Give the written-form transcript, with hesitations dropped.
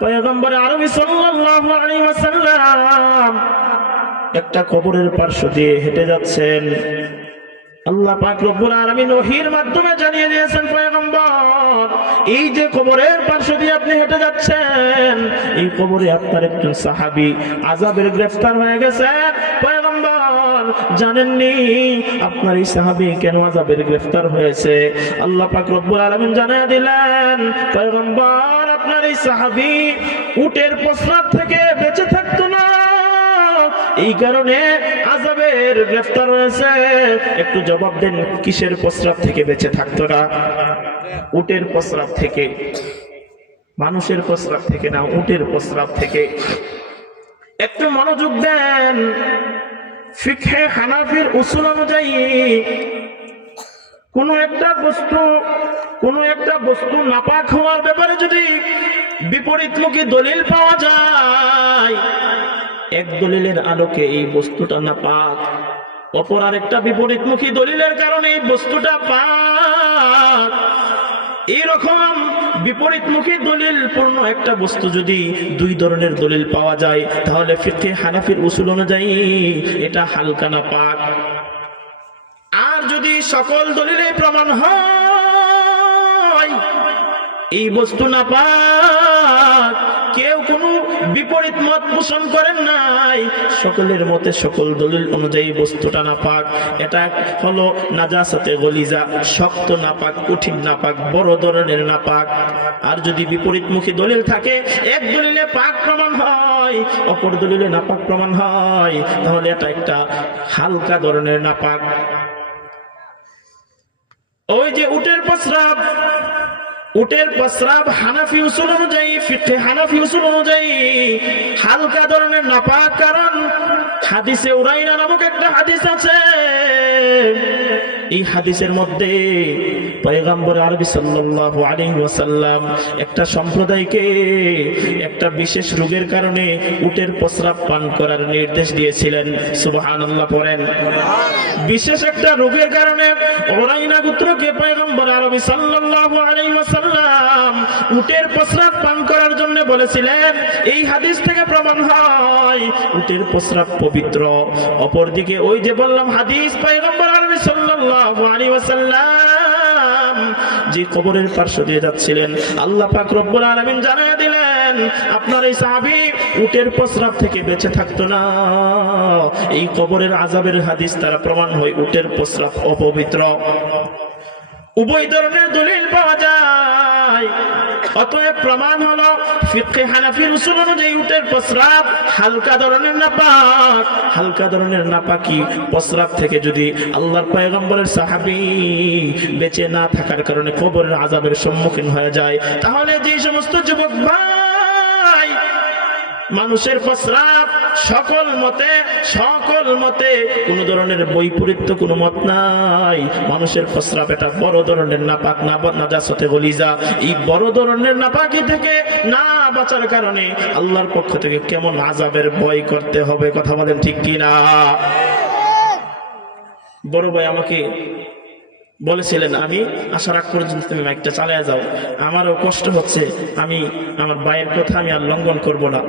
পয়গম্বর আরবি সাল্লাল্লাহু আলাইহি ওয়াসাল্লাম একটা কবরের পার্শ্ব দিয়ে হেঁটে যাচ্ছেন। আল্লাহ পাক রব্বুল আলামিন ওহীর মাধ্যমে জানিয়ে দিয়েছেন, পয়গম্বর এই যে কবরের পার্শ্ব দিয়ে আপনি হেঁটে যাচ্ছেন, এই কবরে আপনার একজন সাহাবী আযাবের গ্রেফতার হয়ে গেছে। পয়গম্বর জানেননি আপনার এই সাহাবী কেন আযাবের গ্রেফতার হয়েছে? আল্লাহ পাক রব্বুল আলামিন জানিয়ে দিলেন, পয়গম্বর আপনার এই সাহাবী উটের প্রস্রাব থেকে বেঁচে থাকতো না, এই কারণে আযাবের গ্রেফতার হয়েছে। একটু জবাব দেন, কিসের প্রস্রাব থেকে বেঁচে থাকতো না? উটের প্রস্রাব থেকে, মানুষের প্রস্রাব থেকে না, উটের প্রস্রাব থেকে। একটু মনোযোগ দেন, ফিকহে হানাফির উসুল অনুযায়ী কোন একটা বস্তু নাপাক হওয়ার ব্যাপারে যদি বিপরীতমুখী দলিল পাওয়া যায়, এক দলিলের আলোকে এই বস্তুটা নাপাক, অপর আরেকটা বিপরীতমুখী দলিলের কারণে এই বস্তুটা পাক, এইরকম বিপরীতমুখী দলিল পূর্ণ একটা বস্তু যদি দুই ধরনের দলিল পাওয়া যায়, তাহলে ফিকহে হানাফির উসুল অনুযায়ী এটা হালকা নাপাক। আর যদি সকল দলিলে প্রমাণ হয় এই বস্তু নাপাক, কেউ কোনো বিপরীত মত পোষণ করেন নাই, সকলের মতে সকল দলিল অনুযায়ী বস্তুটা নাপাক, এটা হলো নাজাসাতে গলিজা, শক্ত নাপাক, কঠিন নাপাক, বড় ধরনের নাপাক। আর যদি বিপরীতমুখী দলিল থাকে, এক দলিলে পাক প্রমাণ হয়, অপর দলিলে নাপাক প্রমাণ হয়, তাহলে এটা একটা হালকা ধরনের নাপাক। ওই যে উটের প্রস্রাব হানাফি উসুল অনুযায়ী, ফিকহে হানাফি উসুল অনুযায়ী হালকা ধরনের নাপাক, কারণ হাদিসে উরাইনা নামক একটা হাদিস আছে। এই হাদিসের মধ্যে পয়গম্বর আরবি সাল্লাল্লাহু আলাইহি ওয়াসাল্লাম একটা সম্প্রদায়কে একটা বিশেষ রোগের কারণে উটের প্রস্রাব পান করার নির্দেশ দিয়েছিলেন। সুবহানাল্লাহ পড়েন। বিশেষ একটা রোগের কারণে উরাইনা গোত্রকে পয়গম্বর আরবি সাল্লাল্লাহু আলাইহি ওয়াসাল্লাম উটের প্রস্রাব পান করার জন্য বলেছিলেন। এই হাদিস থেকে প্রমাণ হয় উটের প্রস্রাব পবিত্র। অপরদিকে ওই যে বললাম হাদিস, পয়গম্বর আরবি সাল্লাল্লাহু আলাইহি ওয়াসাল্লাম যে কবরের পার্শ্ব দিয়ে যাচ্ছিলেন, আল্লাহ পাক রব্বুল আলামিন জানিয়ে দিলেন আপনার এই সাহাবী উটের প্রস্রাব থেকে বেঁচে থাকতো না। এই কবরের আযাবের হাদিস দ্বারা প্রমাণ হয় উটের প্রস্রাব অপবিত্র। উভয় ধরনের দলিল পাওয়া যায়, অতএব প্রমাণ হলো ফিকহে হানাফির উসুল অনুযায়ী উটের প্রস্রাব হালকা ধরনের নাপাক। হালকা ধরনের নাপাকি প্রস্রাব থেকে যদি আল্লাহর পয়গম্বরের সাহাবী বেঁচে না থাকার কারণে কবরের আযাবের সম্মুখীন হয়ে যায়, তাহলে যে সমস্ত যুবক ভাই মানুষের প্রস্রাব সকল মতে কোন ধরনের বৈপরীত্য কোনো মত নাই, মানুষের প্রস্রাব এটা বড় ধরনের নাপাক, নাজাসাতে গলিজা। এই বড় ধরনের নাপাকি থেকে না বাঁচার কারণে আল্লাহর পক্ষ থেকে কেমন আযাবের ভয় করতে হবে, কথা বলেন ঠিক কিনা? বড় ভাই আমাকে বলেছিলেন, আমি আসার আগ পর্যন্ত তুমি মাইকটা চালিয়ে যাও, আমারও কষ্ট হচ্ছে, আমি আমার ভাইয়ের কথা আমি আর লঙ্ঘন করব না।